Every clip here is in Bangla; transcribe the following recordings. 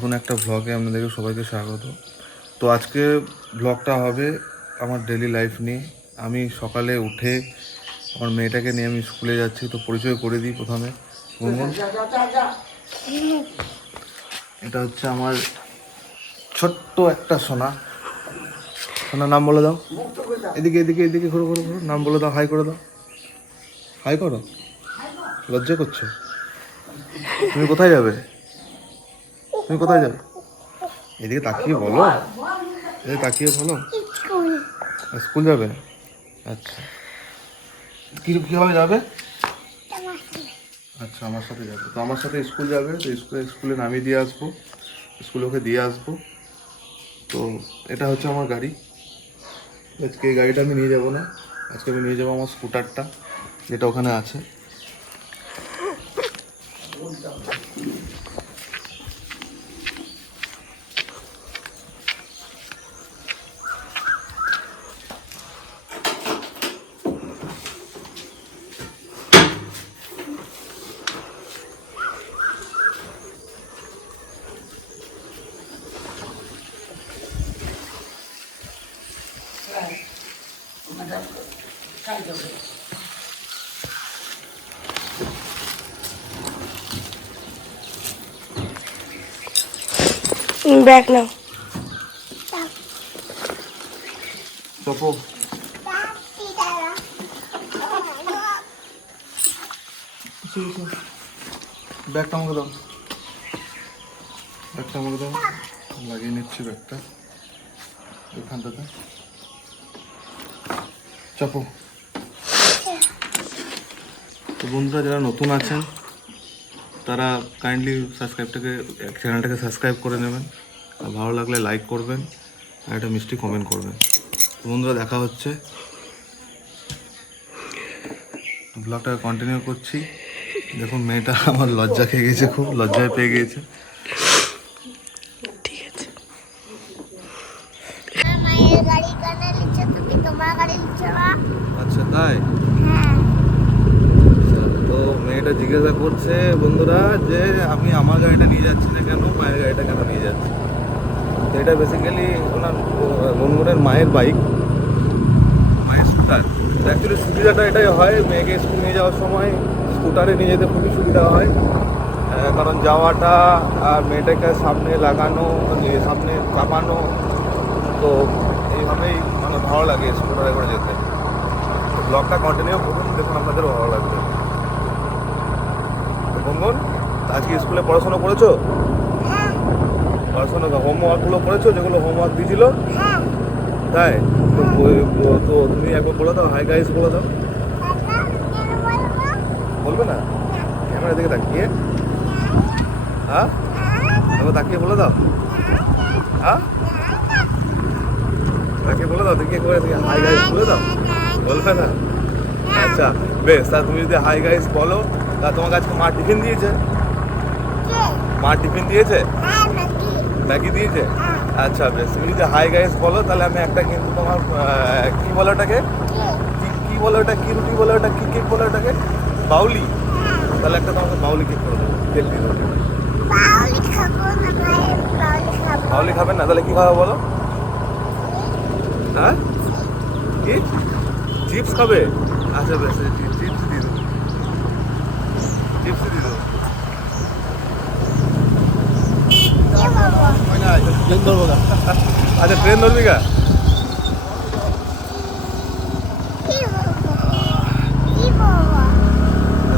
নতুন একটা ভ্লগে আপনাদেরকে সবাইকে স্বাগত। তো আজকে ভ্লগটা হবে আমার ডেলি লাইফ নিয়ে। আমি সকালে উঠে আমার মেয়েটাকে নিয়ে আমি স্কুলে যাচ্ছি। তো পরিচয় করে দিই প্রথমে। গুনগুন, এটা হচ্ছে আমার ছোট্ট একটা সোনা। সোনার নাম বলে দাও। এদিকে এদিকে এদিকে ঘুরো ঘুরো ঘুরো, নাম বলে দাও, হাই করে দাও। হাই করো, লজ্জা করছো? তুমি কোথায় যাবে? তুমি কোথায় যাবে? এদিকে তাকিয়ে বলো, এদিকে তাকিয়ে বলো। স্কুল যাবে? আচ্ছা, কীভাবে যাবে? আচ্ছা, আমার সাথে যাবে। তো আমার সাথে স্কুল যাবে। তো স্কুলে নামিয়ে দিয়ে আসবো, স্কুলে ওকে দিয়ে আসবো। তো এটা হচ্ছে আমার গাড়ি। আজকে এই গাড়িটা আমি নিয়ে যাবো না, আজকে আমি নিয়ে যাবো আমার স্কুটারটা, যেটা ওখানে আছে। ব্যাগ নাও। চপো, ব্যাগটা আমাকে দাও, ব্যাগটা আমাকে দাও। লাগিয়ে নিচ্ছি ব্যাগটা এখানটাতে। চাপো। তো বন্ধুরা, যারা নতুন আছেন তারা কাইন্ডলি চ্যানেলটাকে সাবস্ক্রাইব করে নেবেন, আর ভালো লাগলে লাইক করবেন, আর একটা মিষ্টি কমেন্ট করবেন। তো বন্ধুরা, দেখা হচ্ছে, ব্লগটা কন্টিনিউ করছি। দেখুন, মেয়েটা আমার লজ্জা খেয়ে গেছে, খুব লজ্জায় পেয়ে গিয়েছে। ঠিক আছে। আচ্ছা, তাই? তো মেয়েটা জিজ্ঞাসা করছে বন্ধুরা যে আমি আমার গাড়িটা নিয়ে যাচ্ছি না কেন, মায়ের গাড়িটা কেন নিয়ে যাচ্ছি। তো এটা বেসিক্যালি ওনার গুনগুনের মায়ের বাইক, মায়ের স্কুটার। অ্যাকচুয়ালি সুবিধাটা এটাই হয়, মেয়েকে স্কুল নিয়ে যাওয়ার সময় স্কুটারে নিয়ে যেতে খুবই সুবিধা হয়। কারণ যাওয়াটা আর মেয়েটাকে সামনে লাগানো, সামনে চাপানো, তো এইভাবেই মানে ভালো লাগে স্কুটারে করে যেতে। ব্লগটা কন্টিনিউ করুন, দেখুন আপনাদেরও ভালো লাগবে। গুনগুন, আজকে স্কুলে পড়াশোনা করেছো? পড়াশোনা হোমওয়ার্কগুলো করেছো, যেগুলো হোমওয়ার্ক দিয়েছিল? তাই? তো তুমি একবার বলে দাও, হাই গাইস বলে দাও। বলবে না? ক্যামেরা দিকে তাকিয়ে, হ্যাঁ একবার তাকিয়ে বলে দাও। হ্যাঁ, তাকিয়ে বলে দাও, দেখি একবার হাই গাইস বলে দাও। বলবে না? আচ্ছা বেশ, তা তুমি যদি হাই গাইস বলো, তা তোমাকে আজকে মা টিফিন দিয়েছে? মা টিফিন দিয়েছে? ম্যাগি দিয়েছে? আচ্ছা বেশ, তুমি যদি হাই গাইস বলো তাহলে আমি একটা কিন্তু তোমার কি বলে ওটাকে, কি বলে ওটা, কি রুটি বলে ওটা, কি কেক বলে ওটাকে, বাউলি। তাহলে একটা তোমাকে বাউলি কেক করে দেবো, কেক দিয়ে দেবো। বাউলি খাবেন না? তাহলে কি খাবে বলো? হ্যাঁ, কি চিপস খাবে? আচ্ছা বেশ, চিপস দিয়ে দেবো, চিপস দিয়ে দেবো। ট্রেন ধরবো না? আচ্ছা, ট্রেন ধরবি গা?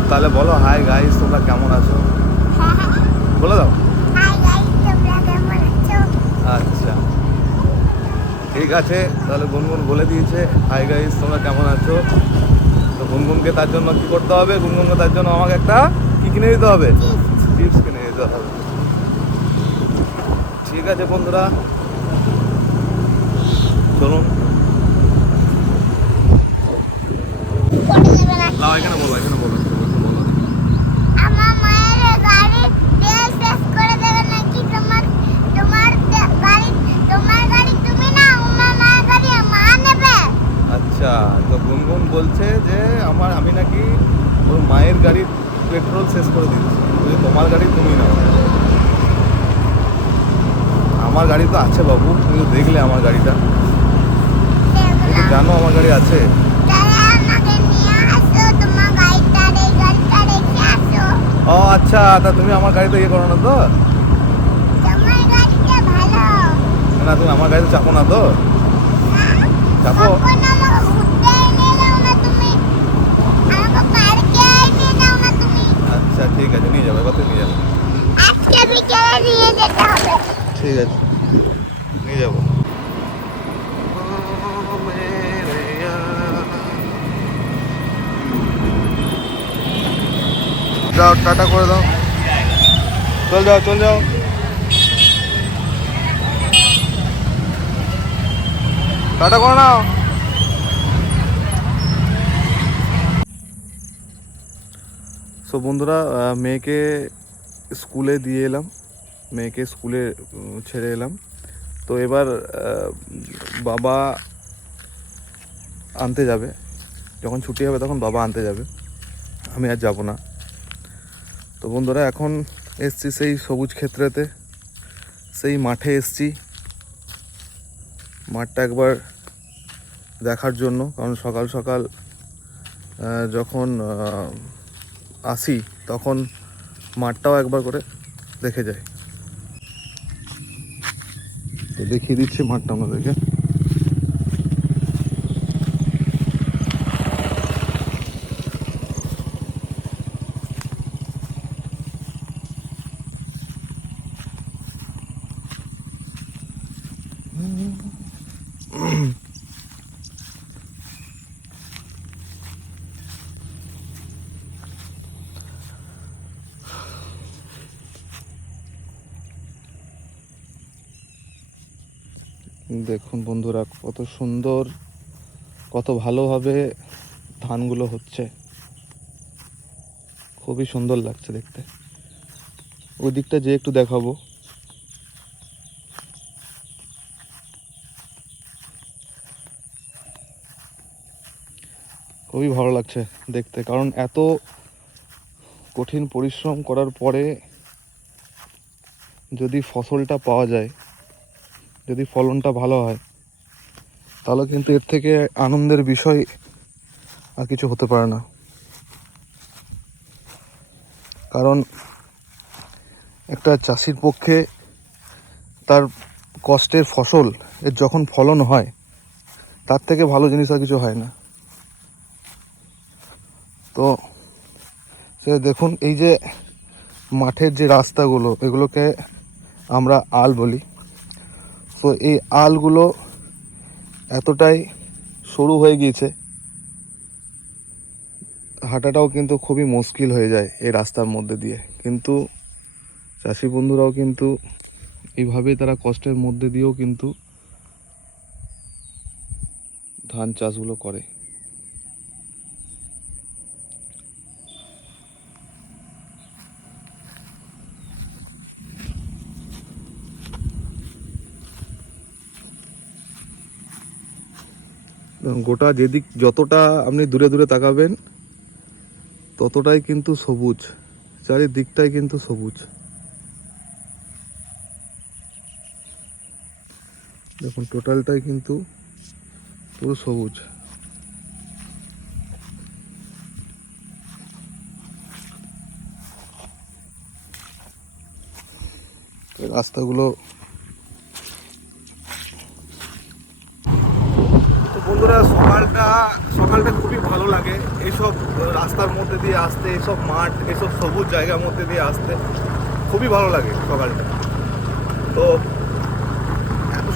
তাহলে বলো, হাই গাইস তোমরা কেমন আছো, বলে দাও। আচ্ছা ঠিক আছে, তাহলে গুনগুন বলে দিয়েছে হাই গাইস তোমরা কেমন আছো। তো গুনগুনকে তার জন্য কি করতে হবে, গুনগুনকে তার জন্য আমাকে একটা কি কিনে দিতে হবে, চিপস কিনে দিতে হবে। ঠিক আছে বন্ধুরা, চলুন। এখানে বলো, এখানে বলো, বলো। আমার মায়ের গাড়ি তেল শেষ করে দেবে নাকি? তোমার গাড়ি তুমি না, আমার মায়ের গাড়ি মা নেবে। আচ্ছা, তো গুনগুন বলছে যে আমি নাকি ওর মায়ের গাড়ির পেট্রোল শেষ করে দিচ্ছি, তোমার গাড়ি তুমি নাও। গাড়ি তো আছে বাবু, তুমি তো দেখলে আমার গাড়িটা, তুমি তো জানো আমার গাড়ি আছে। ও আচ্ছা, তা তুমি আমার গাড়িতে ইয়ে করো না তো? না তুমি আমার গাড়িতে চাপো না তো? চাপো? আচ্ছা ঠিক আছে, নিয়ে যাবো, এবার তো নিয়ে যাবো। ঠিক আছে, নিয়ে যাবো। যাও, টাটা করে দাও, চল যাও চল যাও। টাটা করে নাও। সো বন্ধুরা, মেয়েকে স্কুলে দিয়ে এলাম, মেয়েকে স্কুলে ছেড়ে এলাম। তো এবার বাবা আনতে যাবে, যখন ছুটি হবে তখন বাবা আনতে যাবে, আমি আর যাব না। তো বন্ধুরা, এখন এসছি সেই সবুজ ক্ষেত্রেতে, সেই মাঠে এসছি, মাঠটা একবার দেখার জন্য। কারণ সকাল সকাল যখন আসি তখন মাঠটাও একবার করে দেখে যাই। তো দেখিয়ে দিচ্ছি মাঠটা আমাদেরকে। দেখুন বন্ধুরা, কত সুন্দর, কত ভালোভাবে ধানগুলো হচ্ছে, খুবই সুন্দর লাগছে দেখতে। ওই দিকটা যে একটু দেখাবো। খুবই ভালো লাগছে দেখতে, কারণ এত কঠিন পরিশ্রম করার পরে যদি ফসলটা পাওয়া যায়, যদি ফলনটা ভালো হয়, তাহলে কিন্তু এর থেকে আনন্দের বিষয় আর কিছু হতে পারে না। কারণ একটা চাষির পক্ষে তার কষ্টের ফসল এর যখন ফলন হয়, তার থেকে ভালো জিনিস আর কিছু হয় না। তো সে দেখুন, এই যে মাঠের যে রাস্তাগুলো, এগুলোকে আমরা আল বলি। তো এই আলগুলো এতটাই সরু হয়ে গিয়েছে, হাঁটাটাও কিন্তু খুবই মুশকিল হয়ে যায় এই রাস্তার মধ্যে দিয়ে। কিন্তু চাষি বন্ধুরাও কিন্তু এইভাবেই তারা কষ্টের মধ্যে দিয়েও কিন্তু ধান চাষগুলো করে। গোটা যেদিক, যতটা আপনি দূরে দূরে তাকাবেন ততটাই কিন্তু সবুজ, চারিদিকটাই কিন্তু সবুজ। দেখুন টোটালটাই কিন্তু পুরো সবুজ। এই রাস্তাগুলো, তো বন্ধুরা, সকালটা খুবই ভালো লাগে এইসব রাস্তার মধ্যে দিয়ে আসতে, এইসব মাঠ, এইসব সবুজ জায়গার মধ্যে দিয়ে আসতে খুবই ভালো লাগে সকালটা। তো এত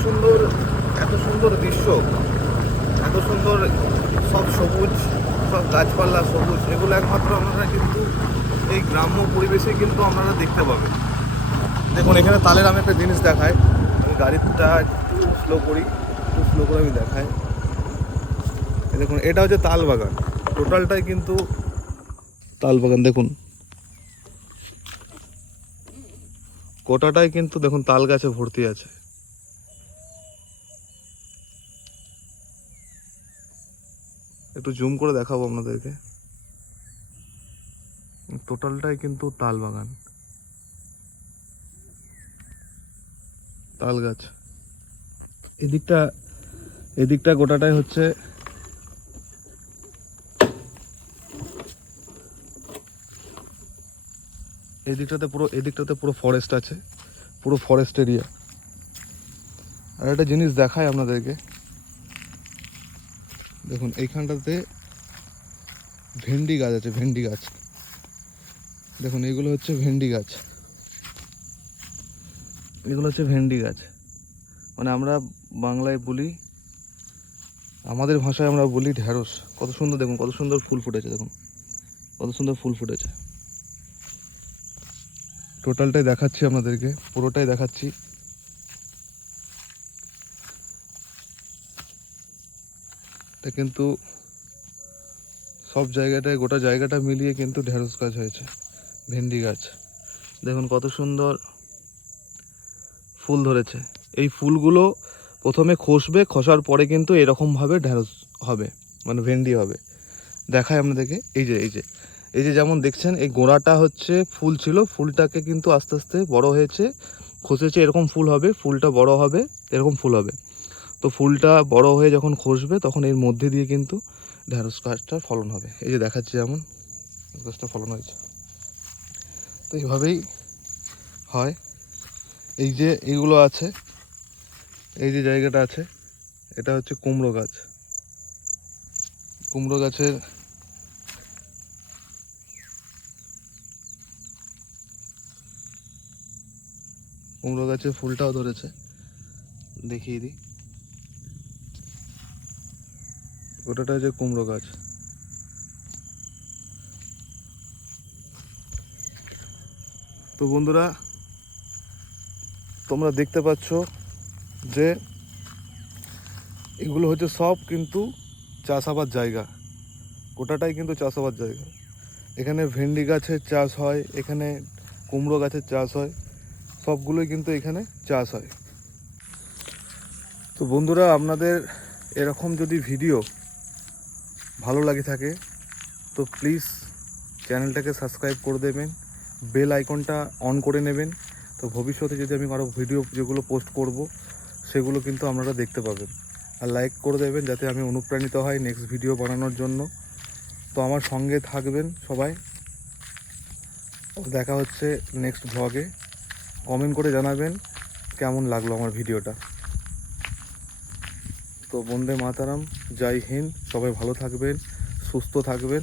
সুন্দর দৃশ্য, এত সুন্দর সব সবুজ, সব গাছপালা সবুজ, এগুলো একমাত্র আপনারা কিন্তু এই গ্রাম্য পরিবেশে কিন্তু আপনারা দেখতে পাবেন। দেখুন এখানে তালের, আমি একটা জিনিস দেখাই, আমি গাড়িটা একটু স্লো করি, একটু স্লো করে আমি দেখাই। দেখুন এটা হচ্ছে তাল বাগান, টোটালটাই কিন্তু তাল বাগান। দেখুন গোটাটাই কিন্তু দেখুন তাল গাছে ভর্তি আছে। একটু জুম করে দেখাবো আপনাদেরকে, টোটালটাই কিন্তু তাল বাগান। তাল গাছ। এদিকটা গোটাটাই হচ্ছে এদিকটাতে পুরো ফরেস্ট আছে, পুরো ফরেস্ট এরিয়া। আর একটা জিনিস দেখায় আপনাদেরকে, দেখুন এইখানটাতে ভেন্ডি গাছ আছে, ভেন্ডি গাছ দেখুন, এইগুলো হচ্ছে ভেন্ডি গাছ, এগুলো হচ্ছে ভেন্ডি গাছ। মানে আমরা বাংলায় বলি, আমাদের ভাষায় আমরা বলি ঢ্যাঁড়স। কত সুন্দর, দেখুন কত সুন্দর ফুল ফুটেছে, দেখুন কত সুন্দর ফুল ফুটেছে। টোটালটাই দেখাচ্ছি আপনাদেরকে, পুরোটাই দেখাচ্ছি। এটা কিন্তু সব জায়গাটায়, গোটা জায়গাটা মিলিয়ে কিন্তু ঢ্যাঁড়স গাছ হয়েছে, ভেন্ডি গাছ। দেখুন কত সুন্দর ফুল ধরেছে। এই ফুলগুলো প্রথমে খসবে, খসার পরে কিন্তু এরকমভাবে ঢ্যাঁড়স হবে, মানে ভেন্ডি হবে। দেখায় আপনাদেরকে, এই যে যেমন দেখছেন, এই গোড়াটা হচ্ছে ফুল ছিল, ফুলটাকে কিন্তু আস্তে আস্তে বড় হয়েছে, খসেছে, এরকম ফুল হবে, ফুলটা বড় হবে, এরকম ফুল হবে। তো ফুলটা বড় হয়ে যখন খসবে তখন এর মধ্যে দিয়ে কিন্তু ঢ্যাঁড়স গাছটার ফলন হবে। এই যে দেখাচ্ছি, যেমন গাছটা ফলন হয়েছে। তো এইভাবেই হয়। এই যে এইগুলো আছে, এই যে জায়গাটা আছে, এটা হচ্ছে কুমড়ো গাছ। কুমড়ো গাছের ফুলটাও ধরেছে, দেখিয়ে দিই। ওটাটা হচ্ছে কুমড়ো গাছ। তো বন্ধুরা, তোমরা দেখতে পাচ্ছ যে এগুলো হচ্ছে সব কিন্তু চাষাবাদ জায়গা, গোটাটাই কিন্তু চাষাবাদ জায়গা। এখানে ভেন্ডি গাছের চাষ হয়, এখানে কুমড়ো গাছের চাষ হয়, সবগুলোই কিন্তু এখানে চাষ হয়। তো বন্ধুরা, আপনাদের এরকম যদি ভিডিও ভালো লাগে থাকে তো প্লিজ চ্যানেলটাকে সাবস্ক্রাইব করে দেবেন, বেল আইকনটা অন করে নেবেন। তো ভবিষ্যতে যদি আমি আরও ভিডিও যেগুলো পোস্ট করব সেগুলো কিন্তু আপনারা দেখতে পাবেন। আর লাইক করে দেবেন যাতে আমি অনুপ্রাণিত হই নেক্সট ভিডিও বানানোর জন্য। তো আমার সঙ্গে থাকবেন সবাই। দেখা হচ্ছে নেক্সট ভ্লগে। কমেন্ট করে জানাবেন কেমন লাগলো আমার ভিডিওটা। তো বন্দে মাতারাম, জয় হিন্দ। সবাই ভালো থাকবেন, সুস্থ থাকবেন।